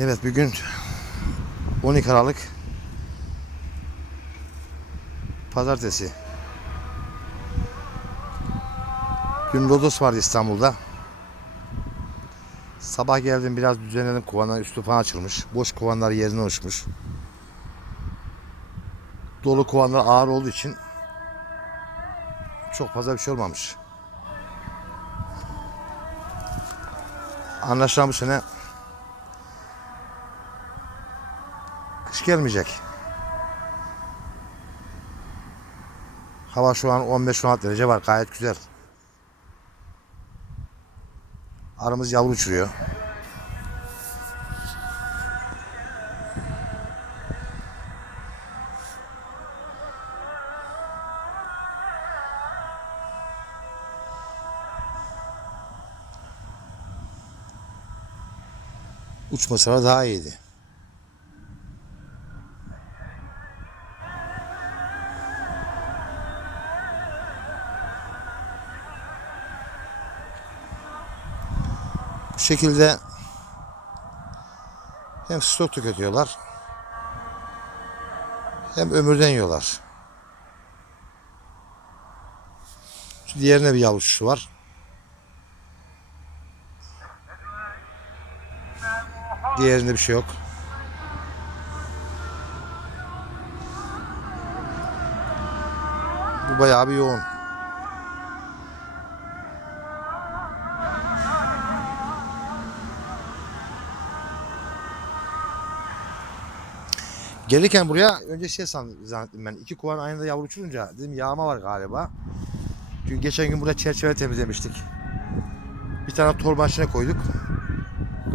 Evet bugün 12 Aralık Pazartesi. Dün Lodos vardı İstanbul'da. Sabah geldim biraz düzenledim kovanlar üstü falan açılmış. Boş kovanlar yerine uçmuş. Dolu kovanlar ağır olduğu için çok fazla bir şey olmamış. Anlaşılan bu sene kış gelmeyecek. Hava şu an 15-16 derece var. Gayet güzel. Arımız yavru uçuruyor. Uçmasalar daha iyiydi. Şekilde hem stok tüketiyorlar hem ömürden yiyorlar. Şu Diğerine bir yavrusu var. Diğerinde bir şey yok. Bu bayağı bir yoğun. Gelirken buraya önce şey zannettim ben. İki kovan aynı anda yavru uçurunca dedim yağma var galiba. Çünkü geçen gün burada çerçeve temizlemiştik. Bir tane torba içine koyduk.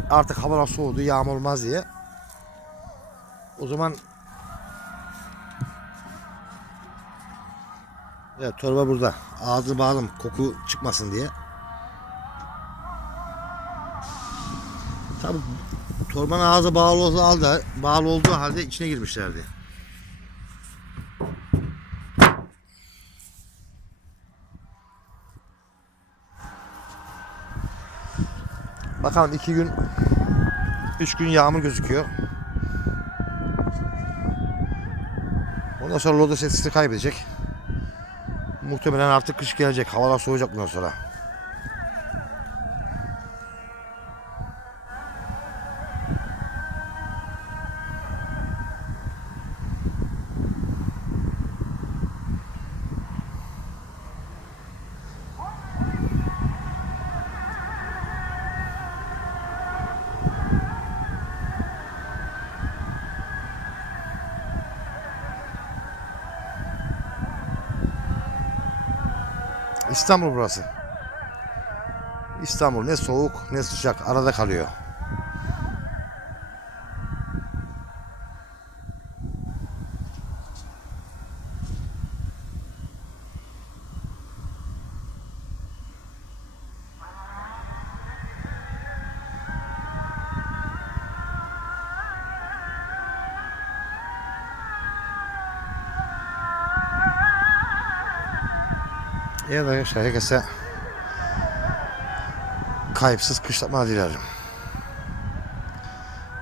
Artık havalar soğudu yağma olmaz diye. O zaman Evet torba burada. Ağzını bağladım koku çıkmasın diye. Tabii torbanın ağzı bağlı olduğu halde, bağlı olduğu halde içine girmişlerdi. Bakalım iki gün, üç gün yağmur gözüküyor. Ondan sonra lodos etkisini kaybedecek. Muhtemelen artık kış gelecek. Havalar soğuyacak bundan sonra. İstanbul burası. İstanbul ne soğuk ne sıcak arada kalıyor. Evet arkadaşlar herkese kayıpsız kışlatma dilerim.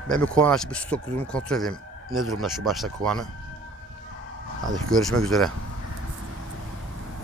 Ben bir kovan açıp bir stok durumu kontrol edeyim. Ne durumda şu başta kovanı. Hadi görüşmek üzere.